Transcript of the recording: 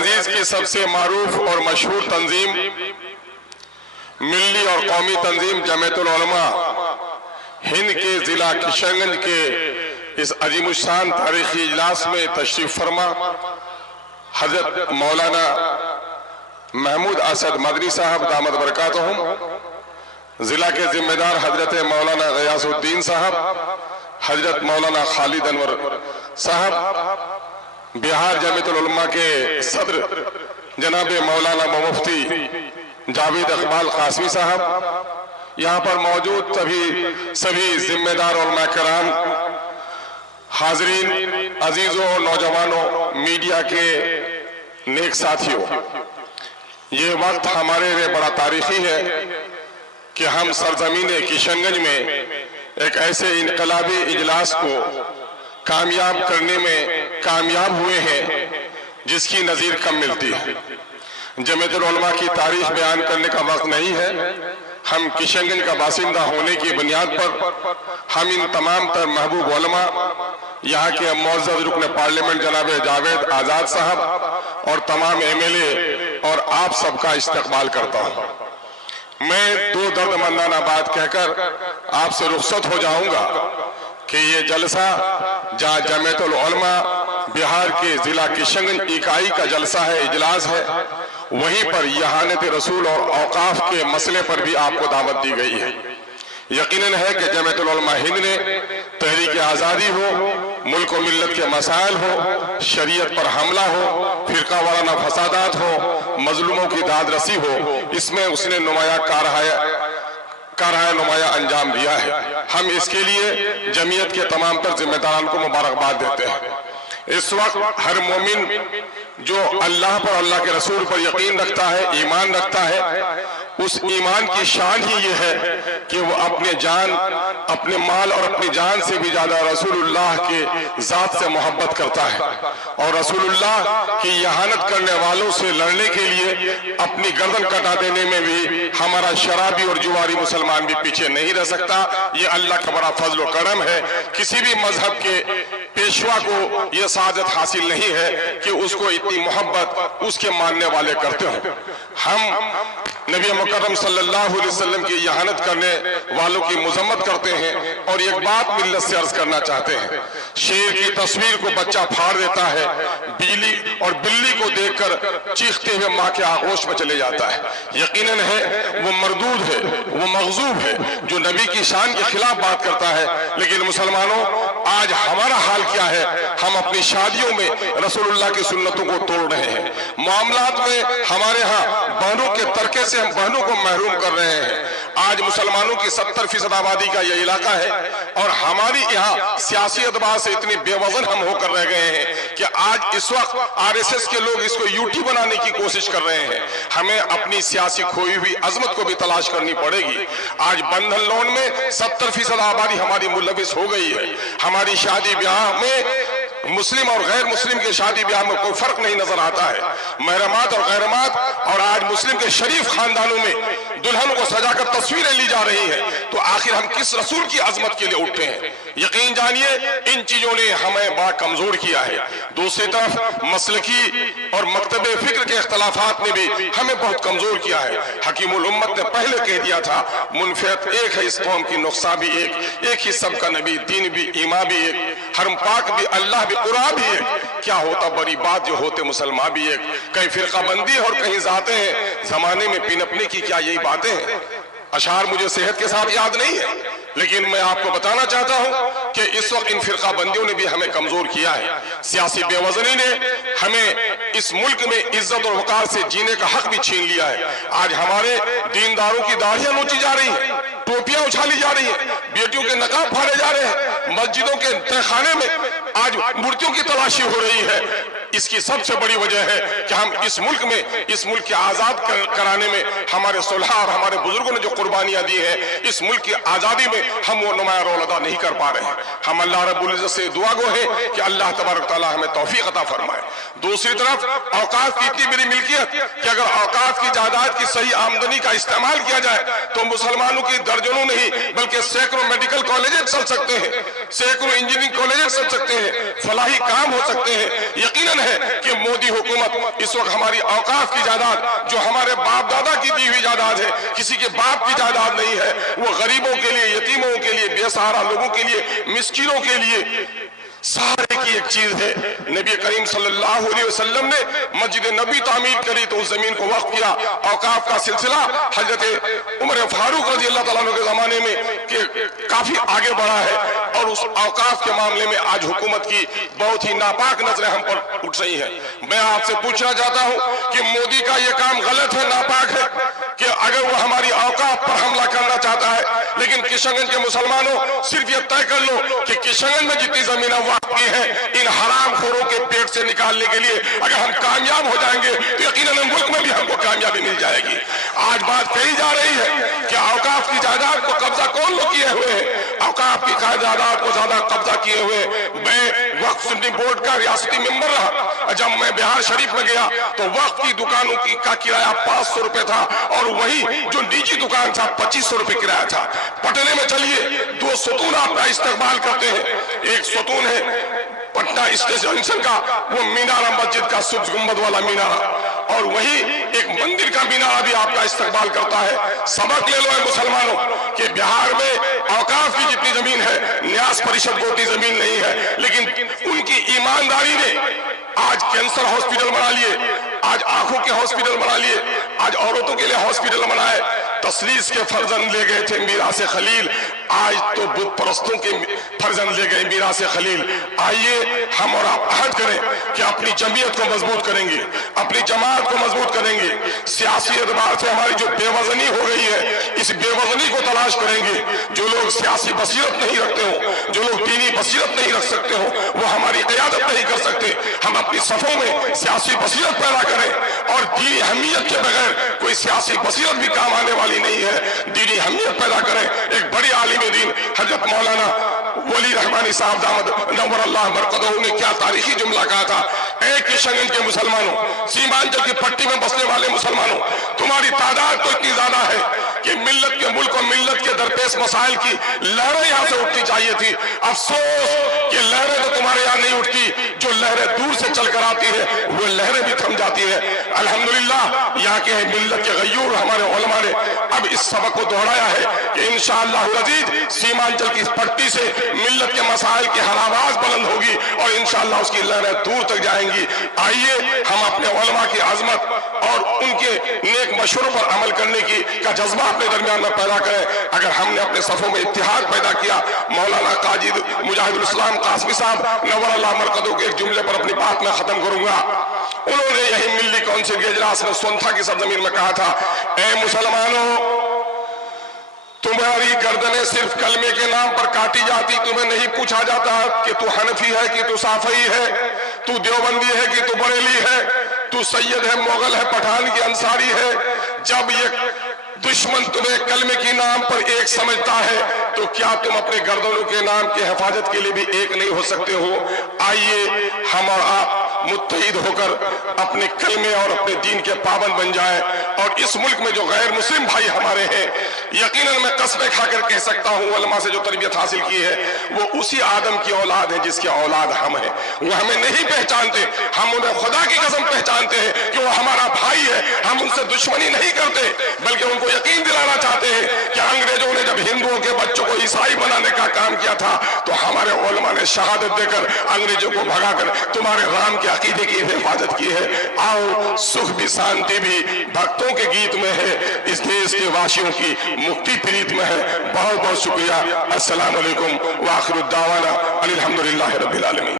अजीज की सबसे मारूफ और मशहूर तंजीम, मिल्ली और कौमी तंजीम जमीयतुल उलमा हिंद के ज़िला किशनगंज के इस अजीमुशान तारीखी इजलास में तशरीफ फरमा हजरत मौलाना महमूद असद मदनी साहब दामद बरकातहुम, ज़िला के ज़िम्मेदार हजरत मौलाना गयासुद्दीन साहब, हजरत मौलाना खालिद अनवर साहब, बिहार जमीयतुल उलमा के सदर जनाब मौलाना मुफ्ती जावेद इकबाल कासमी साहब, यहाँ पर मौजूद सभी जिम्मेदार उलमा कराम, हाजरीन, अजीजों और नौजवानों, मीडिया के नेक साथियों, ये वक्त हमारे लिए बड़ा तारीखी है कि हम सरजमीन किशनगंज में एक ऐसे इनकलाबी इजलास को कामयाब करने में कामयाब हुए हैं जिसकी नज़ीर कम मिलती है। जमीयतुल उलमा की तारीख बयान करने का वक्त नहीं है। हम किशनगंज का बासिंदा होने की बुनियाद पर हम इन तमाम तर महबूब उलमा, यहाँ के मुअज़्ज़ज़ रुकन पार्लियामेंट जनाब जावेद आज़ाद साहब और तमाम MLA और आप सबका इस्तकबाल करता हूँ। मैं दो दर्दमंदाना बात कहकर आपसे रुखसत हो जाऊंगा कि ये जलसा जहाँ जमीयतुल उलमा बिहार के ज़िला किशनगंज इकाई का जलसा है, इजलास है, वहीं पर यहानत रसूल और औकाफ के मसले पर भी आपको दावत दी गई है। यकीनन है कि जमीयतुल उलमा हिंद ने तहरीक आज़ादी हो, मुल्क और मिल्लत के मसाइल हो, शरीयत पर हमला हो, फिरका वाराना फसादात हो, मजलूमों की दाद रसी हो, इसमें उसने नुमाया नुमाया अंजाम दिया है। हम इसके लिए जमीयत के तमाम तर जिम्मेदारान को मुबारकबाद देते हैं। इस वक्त हर मोमिन जो अल्लाह पर, अल्लाह के रसूल पर यकीन रखता है, ईमान रखता है, उस ईमान की शान ही ये है कि वो अपने जान, अपने माल और अपनी जान से भी ज्यादा रसूलुल्लाह के जात से मोहब्बत करता है और रसूलुल्लाह की यहानत करने वालों से लड़ने के लिए अपनी गर्दन कटा देने में भी हमारा शराबी और जुआरी मुसलमान भी पीछे नहीं रह सकता। ये अल्लाह का बड़ा फजल व करम है। किसी भी मजहब के पेशवा को यह सादत हासिल नहीं है कि उसको इतनी मोहब्बत उसके मानने वाले करते हो। हम नबी मुकर्रम सल्लल्लाहु अलैहि वसल्लम की यहानत करने वालों की मुजम्मत करते हैं और एक बात मिल्लत से अर्ज करना चाहते हैं। शेर की तस्वीर को बच्चा फाड़ देता है, बिल्ली को देखकर चीखते हुए माँ के आगोश में चले जाता है। यकीनन है वो मरदूद है, वो मगजूब है जो नबी की शान के खिलाफ बात करता है। लेकिन मुसलमानों, आज हमारा हाल क्या है? हम अपनी शादियों में रसूलुल्लाह की सुन्नतों को तोड़ रहे हैं। मामलात में हमारे यहाँ बहनों के तरके से हम बहनों को महरूम कर रहे हैं। आज मुसलमानों की 70% आबादी का यह इलाका है और हमारी यहाँ सियासी अदबार से इतने बेवजन हम होकर रह गए हैं कि आज इस वक्त RSS के लोग इसको यूटी बनाने की कोशिश कर रहे हैं। हमें अपनी सियासी खोई हुई अजमत को भी तलाश करनी पड़ेगी। आज बंधन लोन में 70% आबादी हमारी मुलविस हो गई है। हमारी शादी ब्याह में मुस्लिम और गैर मुस्लिम के शादी ब्याह में कोई फर्क नहीं नजर आता है। महरमात और गैरमात और आज मुस्लिम के शरीफ खानदानों में दुल्हन को सजाकर तस्वीरें ली जा रही हैं। तो आखिर हम किस रसूल की अजमत के लिए उठते हैं? यकीन जानिए इन चीजों ने हमें बड़ा कमजोर किया है। दूसरी तरफ मसलकी और मकतबे फिक्र के इख्तलाफात ने भी हमें बहुत कमजोर किया है। हकीमुल उम्मत ने पहले कह दिया था, मुनफियत एक है इस कौम की, नुक्सा भी एक ही सबका नबी, दीन भी, ईमान भी एक, हरम पाक भी, अल्लाह भी, कुरान भी एक। क्या होता बड़ी बात जो होते मुसलमान भी एक। कहीं फिरका बंदी और कहीं जाते हैं, जमाने में पिनपने की क्या यही बातें हैं? अशार मुझे सेहत के साथ याद नहीं है, लेकिन मैं आपको बताना चाहता हूं कि इस वक्त इन फिरका बंदियों ने भी हमें कमजोर किया है। सियासी बेवजनी ने हमें इस मुल्क में इज्जत और वकार से जीने का हक भी छीन लिया है। आज हमारे दीनदारों की दाढ़ियां नोची जा रही हैं, टोपियां उछाली जा रही हैं, बेटियों के नकाब फाड़े जा रहे हैं, मस्जिदों के तहखाने में आज मूर्तियों की तलाशी हो रही है। इसकी सबसे बड़ी वजह है कि हम इस मुल्क के आजाद कराने में हमारे सुलह और हमारे बुजुर्गों ने जो कुर्बानियां दी है, इस मुल्क की आजादी में हम वो नुमाया रोल अदा नहीं कर पा रहे हैं। हम अल्लाह रब्बुल इज्जत से दुआ गो है कि अल्लाह तबारक तआला हमें तौफीक अता फरमाए। दूसरी तरफ औकात की इतनी बड़ी मिल्कियत कि अगर औकात की जायदाद की सही आमदनी का इस्तेमाल किया जाए तो मुसलमानों की दर्जनों नहीं बल्कि सैकड़ों मेडिकल कॉलेजेस चल सकते हैं, सैकड़ों इंजीनियरिंग कॉलेजेस चल सकते हैं, फलाही काम हो सकते हैं। यकीनन मुतमईन है कि मोदी हुकूमत इस वक्त हमारी औकाफ की जायदाद, जो हमारे बाप दादा की दी हुई जायदाद है, किसी के बाप की जायदाद नहीं है, वो गरीबों के लिए, यतीमों के लिए, बेसहारा लोगों के लिए, मिस्किनों के लिए सहारे की एक चीज है। नबी करीम सल्लल्लाहु अलैहि वसल्लम ने मस्जिद नबी तामीर करी तो उस जमीन को वक्फ किया। औकाफ का सिलसिला हजरत उमर फारूक रजी अल्लाह ताला अन्हु के जमाने में काफी आगे बढ़ा है और उस औकाफ के मामले में आज हुकूमत की बहुत ही नापाक नजरें हम पर उठ रही हैं। मैं आपसे पूछना चाहता हूं कि मोदी का यह काम गलत है, नापाक है कि अगर वो हमारी औकाफ पर हमला करना चाहता है, लेकिन किशनगंज के मुसलमानों सिर्फ ये तय कर लो कि किशनगंज में जितनी जमीन वक्फ की है इन हरामखोरों के पेट से निकालने के लिए अगर हम कामयाब हो जाएंगे तो यकीनन मुल्क में भी हमको कामयाबी मिल जाएगी। आज बात कही जा रही है कि औकाफ की जायदाद को कब्जा कौन लोग किए हुए हैं, औकाफ की जायदाद को ज्यादा कब्जा किए हुए। मैं वक्फ सुन्नी बोर्ड का रियासती मेंबर रहा, जब मैं बिहार शरीफ में गया तो वक्फ की दुकानों का किराया 500 रुपए था और वही जो निजी दुकान था 2500 रुपए किराया था। पटने में चलिए, 2 सतून आपका इस्तेमाल करते हैं। एक सतून है पटना स्टेशन का, वो मीनारा मस्जिद का सुब्ज गुंबद वाला मीनारा, और वही एक मंदिर का मीनारा भी आपका इस्तेमाल करता है। सबक ले लो मुसलमानों कि बिहार में औकाफ की जितनी जमीन है न्यास परिषद को उतनी जमीन नहीं है, लेकिन उनकी ईमानदारी ने आज कैंसर हॉस्पिटल बना लिए, आज आंखों के हॉस्पिटल बना लिए, आज औरतों के लिए हॉस्पिटल बनाए। तसलीस के फर्जंद ले गए थे मीरास खलील, आज तो बुत परस्तों के फर्जंद ले गए मीरास खलील। आइए हम और आप अहद करें कि अपनी जमीयत को मजबूत करेंगे, अपनी जमात को मजबूत करेंगे। सियासी एतबार से हमारी जो बेवजनी हो गई है, इस बेवजनी को तलाश करेंगे। जो लोग सियासी बसीरत नहीं रखते हो, जो लोग दीनी बसीरत नहीं रख सकते हो, वो हमारी क़यादत नहीं कर सकते। हम अपनी सफों में सियासी बसीरत पैदा करें और दीनी अहमियत के बगैर कोई सियासी बसीरत भी काम आने वाली नहीं है। दीनी अहमियत पैदा करें। एक बड़ी आलिम दीन हजरत मौलाना वली रहमानी साहब दामद नव्वर अल्लाह बरकतहू ने क्या तारीखी जुमला कहा था, एक किशनगंज के मुसलमानों, सीमांचल की पट्टी में बसने वाले मुसलमानों, तुम्हारी तादाद तो इतनी ज्यादा है कि मिल्लत के मुल्क और मिल्लत के दरपेश मसाइल की लहरें यहाँ से उठनी चाहिए थी। अफसोस कि लहरें तो तुम्हारे यहाँ नहीं उठती, जो लहरें दूर से चलकर आती है वो लहरें भी थम जाती है। अल्हम्दुलिल्लाह यहाँ के मिल्लत के गयूर हमारे उलमा ने अब इस सबक को दोहराया है कि इंशाअल्लाह अज़ीज़ सीमांचल की पट्टी से मिल्लत के मसाइल की हर आवाज बुलंद होगी और इंशाअल्लाह उसकी लहरें दूर तक जाएंगी। आइए हम अपने उलमा की अजमत और उनके नेक मशवरों पर अमल करने की का जज्बा अपने दरमियान में पैदा करें। अगर हमने अपने सफों में इत्तिहाद पैदा किया, मौलाना काजी मुजाहिदुल इस्लाम कासमी साहब नव्वर अल्लाह मरकतहू के एक जुमले पर अपनी बात में खत्म करूंगा। उन्होंने यही मिल्ली काउंसिल के इजलास में सोनथा की सरजमीन में कहा था, ए मुसलमानों, तुम्हारी गर्दनें सिर्फ कलमे के नाम पर काटी जाती, तुम्हें नहीं पूछा जाता कि तू हनफी है कि तू साफई है, तू देवबंदी है कि तू बरेली है, तू सैयद है, मोगल है, पठान की अंसारी है। जब ये दुश्मन तुम्हें कलमे के नाम पर एक समझता है तो क्या तुम अपने गर्दनों के नाम की हिफाजत के लिए भी एक नहीं हो सकते हो? आइए हम और आप मुत्तहिद होकर अपने कलमे और अपने दीन के पाबंद बन जाएं और इस मुल्क में जो गैर मुस्लिम भाई हमारे हैं, यकीनन मैं कसमें खाकर कह सकता हूं उलमा से जो तरबियत हासिल की है वो उसी आदम की औलाद है जिसकी औलाद हम हैं। वो हमें नहीं पहचानते, हम उन्हें खुदा की कसम पहचानते हैं कि वो हमारा भाई है। हम उनसे दुश्मनी नहीं करते बल्कि उनको यकीन दिलाना चाहते हैं कि अंग्रेजों ने जब हिंदुओं के बच्चों को ईसाई बनाने का काम किया था तो हमारे उलमा ने शहादत देकर अंग्रेजों को भगाकर तुम्हारे राम के अकीदे की हिफाजत की है। आओ, सुख भी शांति भी भक्तों के गीत में है, इस देश के वासियों की मुक्ति प्रीत में है। बहुत बहुत शुक्रिया। अस्सलाम वालेकुम व आखिरु दावाना अनिल हम्दुलिल्लाहि रब्बिल आलमीन।